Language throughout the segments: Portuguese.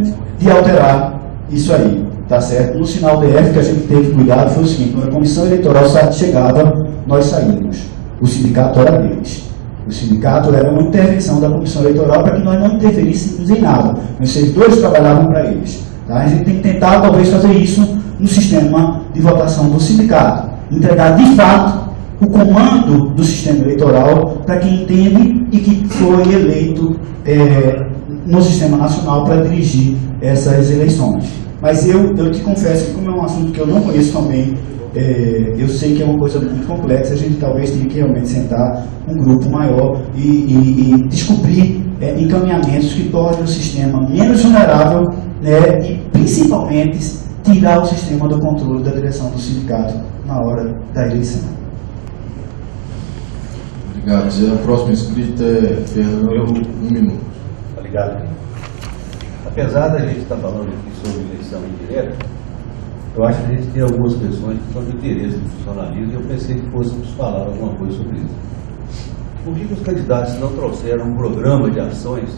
momento de alterar isso aí, tá certo? No sinal DF que a gente teve cuidado foi o seguinte: quando a comissão eleitoral chegava, nós saímos. O sindicato era deles. O sindicato era uma intervenção da comissão eleitoral para que nós não interferíssemos em nada. Os servidores trabalhavam para eles. Tá? A gente tem que tentar, talvez, fazer isso no sistema de votação do sindicato. Entregar, de fato, o comando do sistema eleitoral para quem entende e que foi eleito no sistema nacional para dirigir essas eleições. Mas eu te confesso que, como é um assunto que eu não conheço tão bem, eu sei que é uma coisa muito complexa. A gente talvez tenha que realmente sentar um grupo maior e descobrir encaminhamentos que tornem o sistema menos vulnerável, né, e principalmente tirar o sistema do controle da direção do sindicato na hora da eleição. Obrigado, Zé. A próxima inscrita é Fernando, 1 minuto. Obrigado. Apesar da gente estar falando aqui sobre eleição indireta, eu acho que a gente tem algumas questões que são de interesse do funcionalismo e eu pensei que fôssemos falar alguma coisa sobre isso. Por que os candidatos não trouxeram um programa de ações,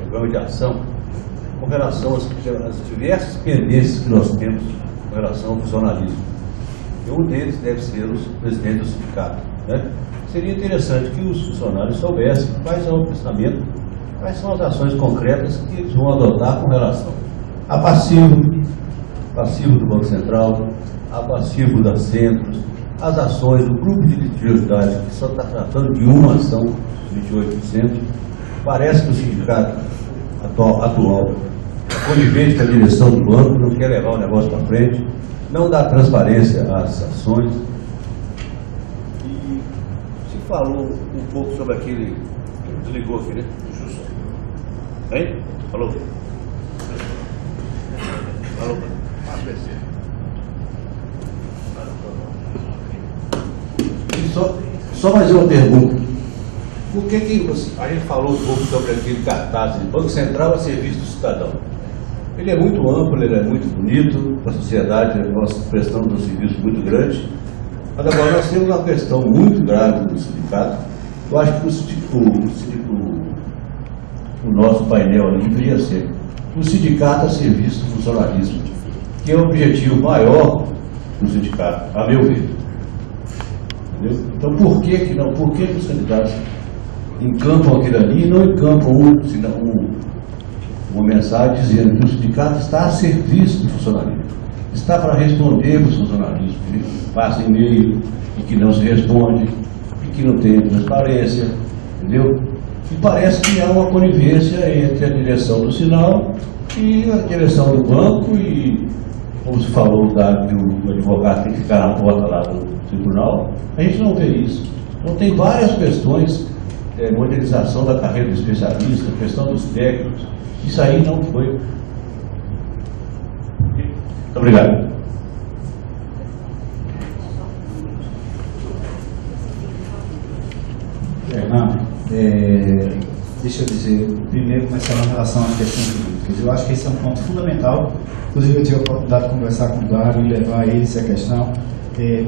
programa de ação, com relação às diversas pendências que nós temos com relação ao funcionalismo? E um deles deve ser o presidente do sindicato, né? Seria interessante que os funcionários soubessem quais são o pensamento, quais são as ações concretas que eles vão adotar com relação a passivo do Banco Central, a passivo das centros, as ações do grupo de litigiosidade, que só está tratando de uma ação, 28%. Parece que o sindicato atual é conivente com a direção do banco, não quer levar o negócio para frente, não dá transparência às ações. E se falou um pouco sobre aquele... Desligou, filho, né? Justo. Hein? Falou? Falou? Só mais uma pergunta. Por que a gente falou um pouco sobre aquele cartaz de Banco Central a serviço do cidadão? Ele é muito amplo, ele é muito bonito para a sociedade, nós prestamos um serviço muito grande. Mas agora nós temos uma questão muito grave do sindicato. Eu acho que o nosso painel ali deveria ser o sindicato a serviço do funcionalismo, que é o objetivo maior do sindicato, a meu ver. Entendeu? Então, por que os candidatos encampam aquilo ali e não encampam uma mensagem dizendo que o sindicato está a serviço do funcionalismo, está para responder para os funcionalistas, que passa e-mail e que não se responde, e que não tem transparência, entendeu? E parece que há uma conivência entre a direção do sinal e a direção do banco, e, como se falou, que o advogado tem que ficar na porta lá do tribunal. A gente não vê isso. Então tem várias questões, modernização da carreira do especialista, questão dos técnicos, isso aí não foi. Muito obrigado. Fernando, deixa eu dizer, primeiro começar em relação às questões jurídicas. Eu acho que esse é um ponto fundamental. Inclusive eu tive a oportunidade de conversar com o Dário e levar a ele essa questão.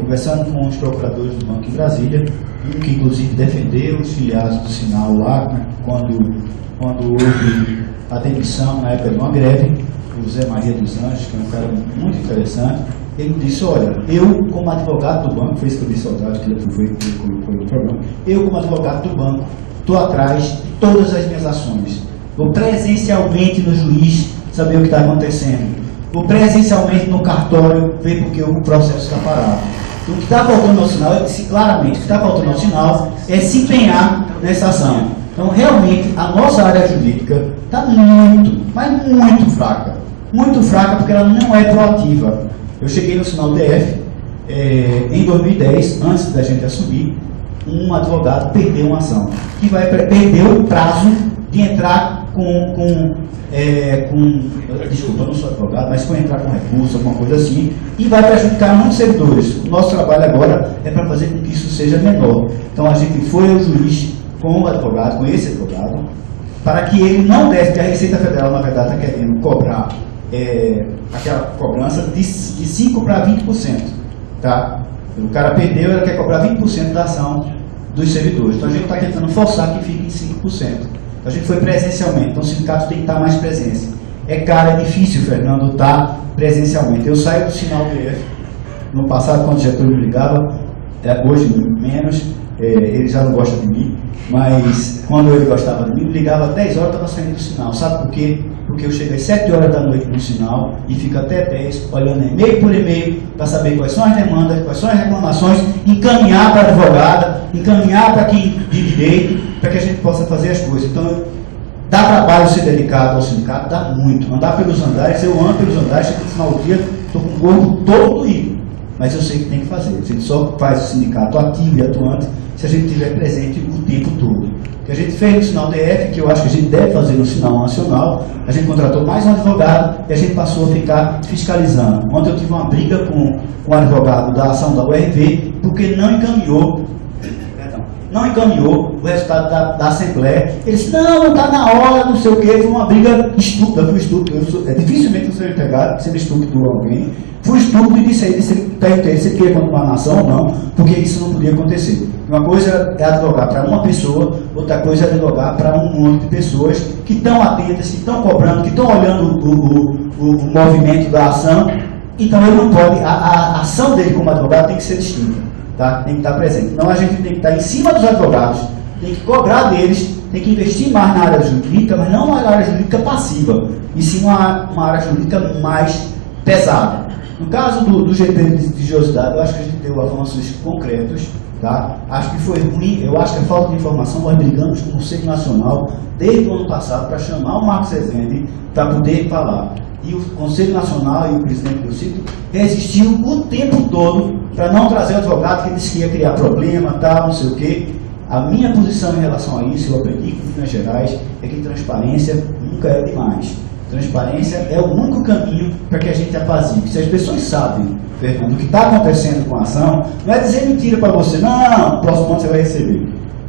Conversando com os procuradores do Banco em Brasília, um que inclusive defendeu os filiados do Sinal lá, né, quando houve a demissão na época de uma greve, o José Maria dos Anjos, que é um cara muito interessante. Ele disse: olha, eu como advogado do banco, foi isso que eu disse ao Dário, que foi o problema, eu como advogado do banco estou atrás de todas as minhas ações, vou presencialmente no juiz saber o que está acontecendo, vou presencialmente no cartório ver porque o processo está parado. Então, o que está faltando ao sinal, eu disse claramente, o que está faltando ao sinal é se empenhar nessa ação. Então, realmente, a nossa área jurídica está muito, mas muito fraca. Muito fraca porque ela não é proativa. Eu cheguei no sinal DF, em 2010, antes da gente assumir, um advogado perdeu uma ação, que vai perder o prazo de entrar desculpa, eu não sou advogado, mas foi entrar com recurso, alguma coisa assim, e vai prejudicar muitos servidores. O nosso trabalho agora é para fazer com que isso seja menor. Então a gente foi ao juiz com o advogado, com esse advogado, para que ele não desse, que a Receita Federal, na verdade, está querendo cobrar aquela cobrança de 5% para 20%. Tá? O cara perdeu, ela quer cobrar 20% da ação dos servidores. Então a gente está tentando forçar que fique em 5%. A gente foi presencialmente, então o sindicato tem que estar mais presente. é caro, é difícil, Fernando, estar presencialmente. Eu saio do sinal DF, no passado, quando o Getúlio me ligava, hoje menos, ele já não gosta de mim, mas quando ele gostava de mim, me ligava às 10 horas, eu estava saindo do sinal. Sabe por quê? Porque eu chego às 7 horas da noite no sinal e fico até 10, olhando e-mail por e-mail, para saber quais são as demandas, quais são as reclamações, encaminhar para a advogada, encaminhar para quem de direito, para que a gente possa fazer as coisas. Então, dá trabalho ser dedicado ao sindicato, dá muito. Andar pelos andares, eu ando pelos andares, chego no final do dia, estou com o corpo todo doído. Mas eu sei que tem que fazer. A gente só faz o sindicato ativo e atuante se a gente estiver presente o tempo todo. O que a gente fez no sinal DF, que eu acho que a gente deve fazer no sinal nacional, a gente contratou mais um advogado e a gente passou a ficar fiscalizando. Ontem eu tive uma briga com o advogado da ação da URV, porque não encaminhou o resultado da Assembleia. Ele disse, não está na hora, não sei o quê. Foi uma briga estúpida, fui estúpido. Dificilmente eu seria pegado, sendo estúpido por alguém. Fui estúpido e perguntei se ele queria continuar na ação ou não, porque isso não podia acontecer. Uma coisa é advogar para uma pessoa, outra coisa é advogar para um monte de pessoas que estão atentas, que estão cobrando, que estão olhando o movimento da ação. Então ele não pode, a ação dele como advogado tem que ser distinta. Tá? Tem que estar presente. Então a gente tem que estar em cima dos advogados, tem que cobrar deles, tem que investir mais na área jurídica, mas não uma área jurídica passiva, e sim uma área jurídica mais pesada. No caso do GP de litigiosidade, eu acho que a gente deu avanços concretos, tá? Acho que foi ruim, eu acho que a falta de informação, nós brigamos com o Conselho Nacional desde o ano passado para chamar o Marcos Rezende para poder falar. E o Conselho Nacional e o presidente do ciclo resistiu o tempo todo para não trazer o advogado que disse que ia criar problema, tal, não sei o quê. A minha posição em relação a isso, eu aprendi com Minas Gerais, é que transparência nunca é demais. Transparência é o único caminho para que a gente apazigue. Se as pessoas sabem, Fernando, o que está acontecendo com a ação, não é dizer mentira para você, não, no próximo ano você vai receber.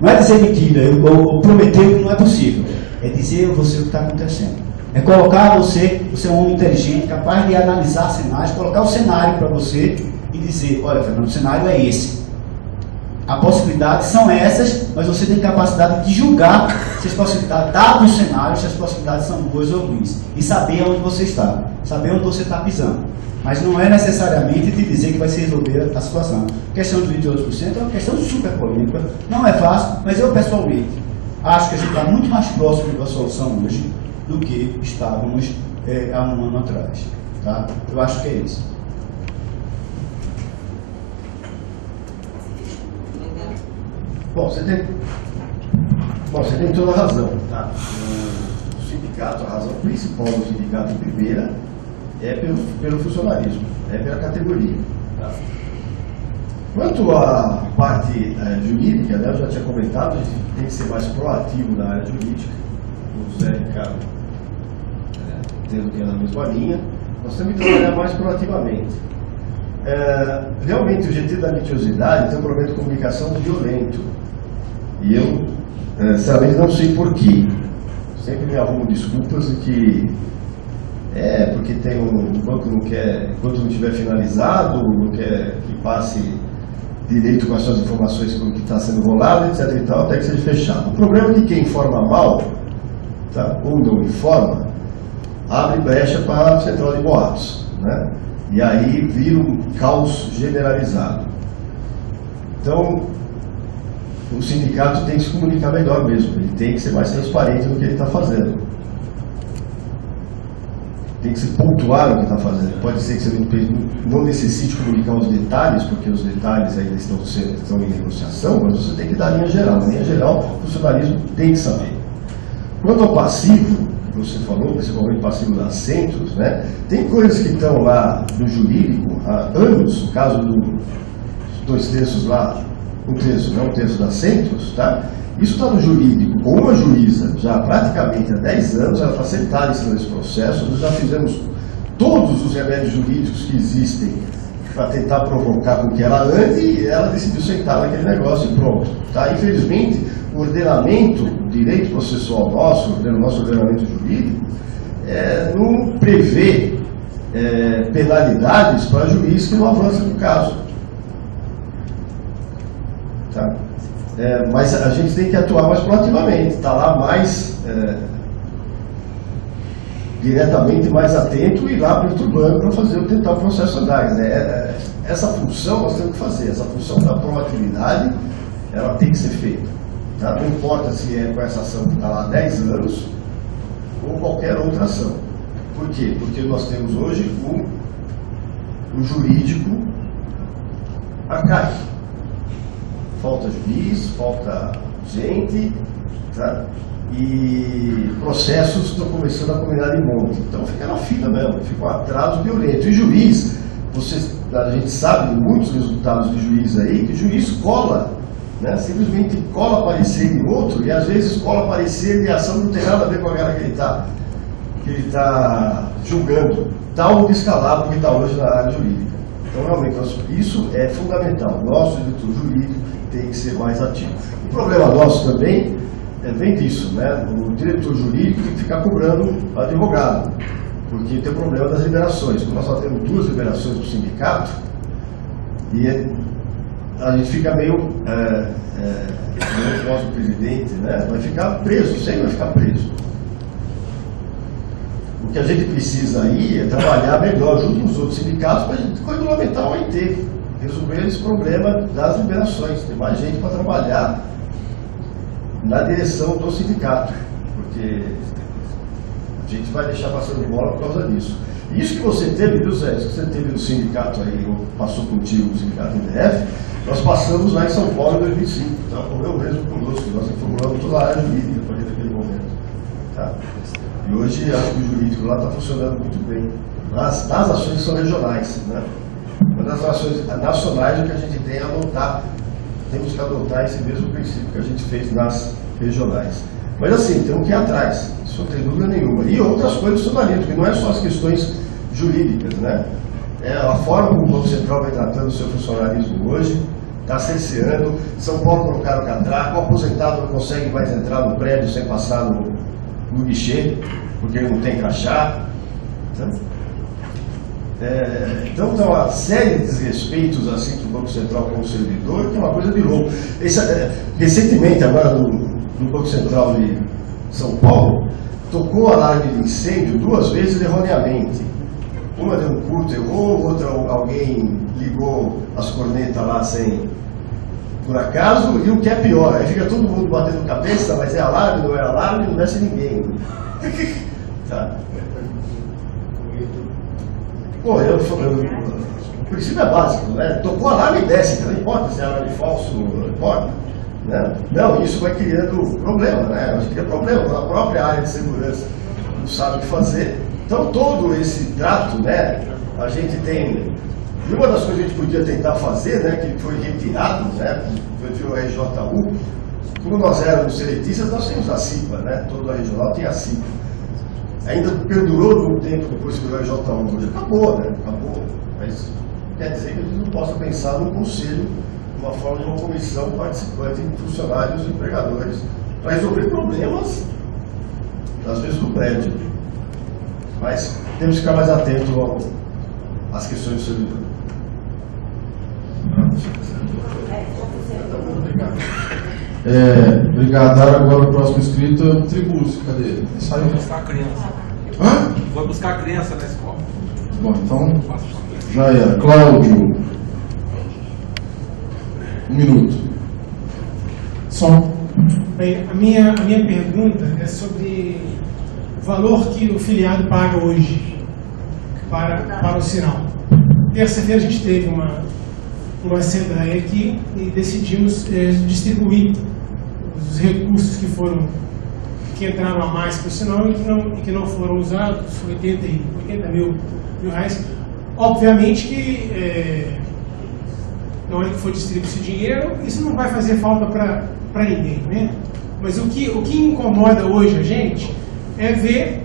Não é dizer mentira, eu prometer que não é possível. É dizer a você o que está acontecendo. É colocar você é um homem inteligente, capaz de analisar cenários, colocar o cenário para você e dizer, olha, Fernando, o cenário é esse. As possibilidades são essas, mas você tem capacidade de julgar se as possibilidades, dado o cenário, se as possibilidades são boas ou ruins. E saber onde você está, saber onde você está pisando. Mas não é necessariamente te dizer que vai se resolver a situação. A questão de 28% é uma questão super polêmica, não é fácil, mas eu pessoalmente acho que a gente está muito mais próximo da solução hoje do que estávamos há um ano atrás. Tá? Eu acho que é isso. Bom, você tem toda a razão. Tá? O sindicato, a razão principal do sindicato em primeira é pelo funcionalismo, é pela categoria. Tá? Quanto à parte jurídica, né, eu já tinha comentado, a gente tem que ser mais proativo na área jurídica. O Zé Ricardo tendo que ir na mesma linha, nós temos que trabalhar mais proativamente. Realmente o GT da litigiosidade tem um problema de comunicação violento. E eu, sinceramente, não sei porquê. Sempre me arrumo desculpas de que porque tem o banco não quer, enquanto não tiver finalizado, não quer que passe direito com as suas informações com o que está sendo rolado, etc. e tal, até que seja fechado. O problema é que quem informa mal, tá, ou não informa, abre brecha para a central de boatos, né? E aí vira um caos generalizado. Então, o sindicato tem que se comunicar melhor mesmo, ele tem que ser mais transparente no que ele está fazendo. Tem que ser pontuar no que está fazendo. Pode ser que você não necessite comunicar os detalhes, porque os detalhes ainda estão em negociação, mas você tem que dar a linha geral. Na linha geral, o funcionalismo tem que saber. Quanto ao passivo, que você falou, principalmente passivo das centros, né? Tem coisas que estão lá no jurídico há anos, no caso dos 2/3 lá, 1/3, não 1/3 das centros, tá? Isso está no jurídico, com uma juíza já praticamente há 10 anos, ela está sentada em cima desse processo, nós já fizemos todos os remédios jurídicos que existem para tentar provocar com que ela ande e ela decidiu sentar naquele negócio e pronto. Tá? Infelizmente, o ordenamento, o direito processual nosso, o nosso ordenamento jurídico, não prevê penalidades para juiz que não avança no caso. Tá? Mas a gente tem que atuar mais proativamente, está lá mais diretamente mais atento e ir lá perturbando para tentar o processo andar. Né? Essa função nós temos que fazer, essa função da proatividade, ela tem que ser feita. Tá? Não importa se é com essa ação que está lá há 10 anos ou qualquer outra ação. Por quê? Porque nós temos hoje o jurídico arcaico. Falta juiz, falta gente, tá? E processos estão começando a combinar de monte. Então fica na fila mesmo, fica um atraso violento. E juiz, a gente sabe de muitos resultados de juiz aí, que o juiz cola, né? Simplesmente cola parecer de outro, e às vezes cola parecer de ação que não tem nada a ver com a cara que ele está julgando, tal descalabro que está hoje na área jurídica. Então realmente isso é fundamental. Nosso diretor jurídico tem que ser mais ativo. O problema nosso também vem disso, né? O diretor jurídico tem que ficar cobrando o advogado, porque tem o problema das liberações. Nós só temos 2 liberações para o sindicato, e a gente fica meio, o nosso presidente, né? Vai ficar preso, sempre vai ficar preso. O que a gente precisa aí é trabalhar melhor junto com os outros sindicatos para a gente regulamentar o OIT, resolver esse problema das liberações. Tem mais gente para trabalhar na direção do sindicato, porque a gente vai deixar passando bola por causa disso. E isso que você teve, viu, Zé? Isso que você teve no sindicato aí, passou contigo no sindicato IDF, nós passamos lá em São Paulo em 2005, tá? Ocorreu mesmo conosco, nós reformulamos toda a área jurídica a partir daquele momento. Tá? E hoje acho que o jurídico lá está funcionando muito bem. Nas ações que são regionais, né? Uma das ações nacionais, o que a gente tem é adotar, temos que adotar esse mesmo princípio que a gente fez nas regionais. Mas assim, temos que ir atrás, isso não tem dúvida nenhuma. E outras coisas do funcionalismo, que não é só as questões jurídicas, né? É a forma como o Banco Central vai tratando o seu funcionalismo hoje, está cerceando. São Paulo colocaram catraca, o aposentado não consegue mais entrar no prédio sem passar no guichê, porque ele não tem crachá. Então tem uma série de desrespeitos assim que o Banco Central com o servidor, que é uma coisa de louco. Recentemente, agora no Banco Central de São Paulo, tocou o alarme de incêndio 2 vezes erroneamente. Uma deu um curto, errou, outra alguém ligou as cornetas lá sem por acaso, e o que é pior, aí fica todo mundo batendo cabeça, mas é alarme, não desce ninguém. Tá? Pô, o princípio é básico, né? Tocou alarme e desce, não importa se é alarme falso, não importa. Né? Não, isso vai criando problema, né? A gente cria problema na própria área de segurança, não sabe o que fazer. Então todo esse trato, né? A gente tem. E uma das coisas que a gente podia tentar fazer, né? Que foi retirado, né? Foi o RJU. Como nós éramos seletistas, nós tínhamos a CIPA, né? Toda a regional tinha a CIPA. Ainda perdurou algum tempo depois que o RJ1 hoje acabou, né? Acabou. Mas quer dizer que a gente não possa pensar num conselho, uma forma de uma comissão participante de funcionários e empregadores, para resolver problemas, às vezes, do prédio. Mas temos que ficar mais atentos às questões do servidor. Obrigado. Agora o próximo inscrito é o Tribúcio. Cadê ele? Foi buscar a criança. Hã? Foi buscar a criança na escola. Bom, então já era. Cláudio. 1 minuto. Som. Bem, a minha pergunta é sobre o valor que o filiado paga hoje para o sinal. Terça-feira a gente teve uma assembleia aqui e decidimos distribuir os recursos que entraram a mais para o sinal e que não foram usados, 80 mil reais. Obviamente que na hora que for distribuir esse dinheiro, isso não vai fazer falta para ninguém, né? Mas o que incomoda hoje a gente é ver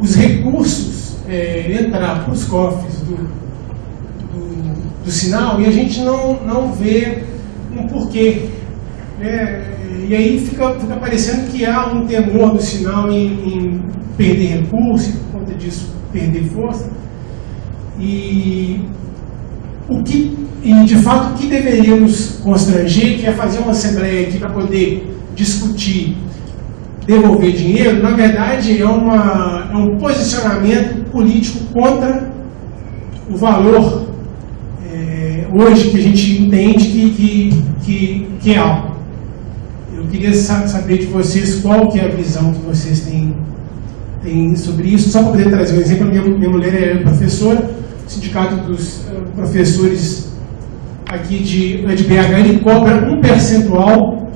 os recursos entrar para os cofres do sinal e a gente não vê um porquê, né? E aí fica parecendo que há um temor do sinal em perder recurso e por conta disso perder força. E de fato o que deveríamos constranger, que é fazer uma assembleia aqui para poder discutir devolver dinheiro, na verdade, é um posicionamento político contra o valor hoje que a gente entende que é algo. Eu queria saber de vocês qual que é a visão que vocês têm sobre isso. Só para poder trazer um exemplo, minha mulher é professora, o Sindicato dos Professores aqui de BH, ele cobra um percentual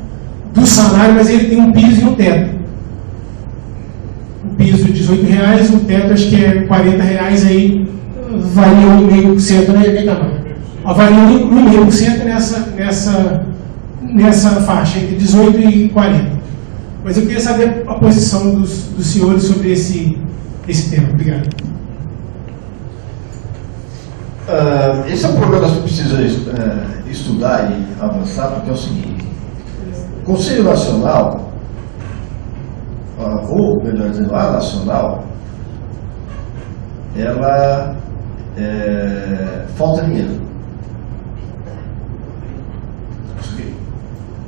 do salário, mas ele tem um piso e um teto. O piso de R$18, o teto acho que é R$40, aí varia um 0,5%, né? Varia um 0,5% nessa faixa, entre 18 e 40. Mas eu queria saber a posição dos senhores sobre esse tema. Obrigado. Esse é um problema que nós precisamos estudar e avançar, porque é o seguinte: o Conselho Nacional, ou melhor dizendo, a Nacional, ela falta dinheiro.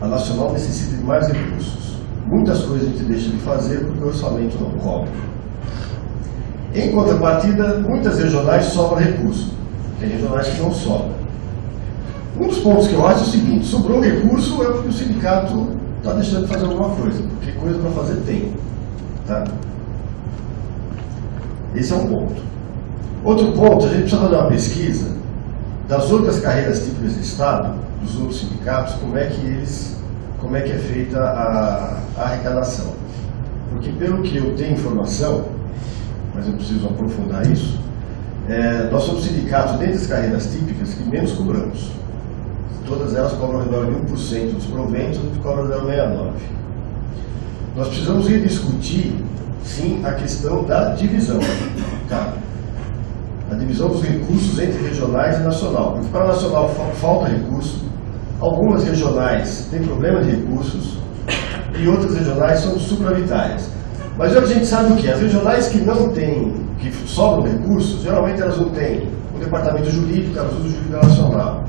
A Nacional necessita de mais recursos. Muitas coisas a gente deixa de fazer porque o orçamento não cobre. Em contrapartida, muitas regionais sobram recurso. Tem regionais que não sobram. Um dos pontos que eu acho é o seguinte: sobrou recurso é porque o sindicato está deixando de fazer alguma coisa, porque coisa para fazer tem. Tá? Esse é um ponto. Outro ponto, a gente precisa fazer uma pesquisa das outras carreiras típicas de Estado, dos outros sindicatos, como é que é feita a arrecadação. Porque pelo que eu tenho informação, mas eu preciso aprofundar isso, nós somos sindicatos dentro das carreiras típicas que menos cobramos. Todas elas cobram ao redor de 1% dos proventos, a gente cobra 0,69%. Nós precisamos rediscutir, sim, a questão da divisão. Tá? A divisão dos recursos entre regionais e nacional. Porque para a nacional falta recurso, algumas regionais têm problema de recursos e outras regionais são supravitárias. Mas a gente sabe o que? As regionais que não têm, que sobram recursos, geralmente elas não têm o departamento jurídico, elas usam o jurídico nacional.